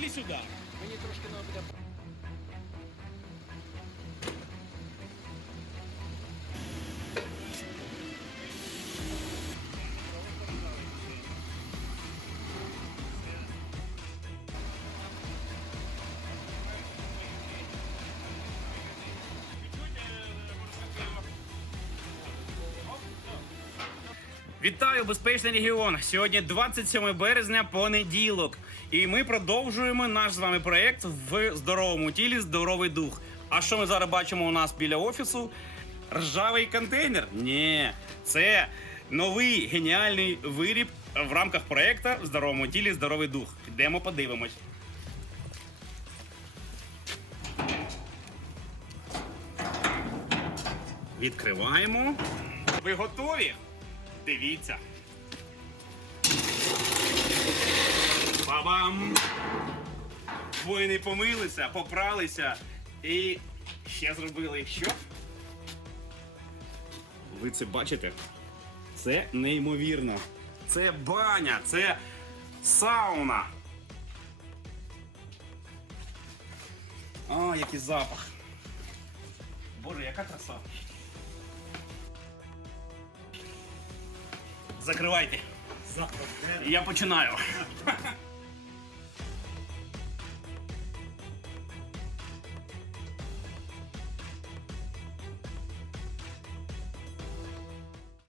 или сюда? Мені трошки треба буде. Вітаю, безпечний регіон. Сьогодні 27 березня, понеділок. І ми продовжуємо наш з вами проєкт в здоровому тілі, здоровий дух. А що ми зараз бачимо у нас біля офісу? Ржавий контейнер? Ні, це новий геніальний виріб в рамках проєкту в здоровому тілі, здоровий дух. Підемо подивимось. Відкриваємо. Ви готові? Дивіться. Бабам! Воїни помилися, попралися і ще зробили що? Ви це бачите? Це неймовірно. Це баня, це сауна. О, який запах. Боже, яка краса. Закривайте. Я починаю.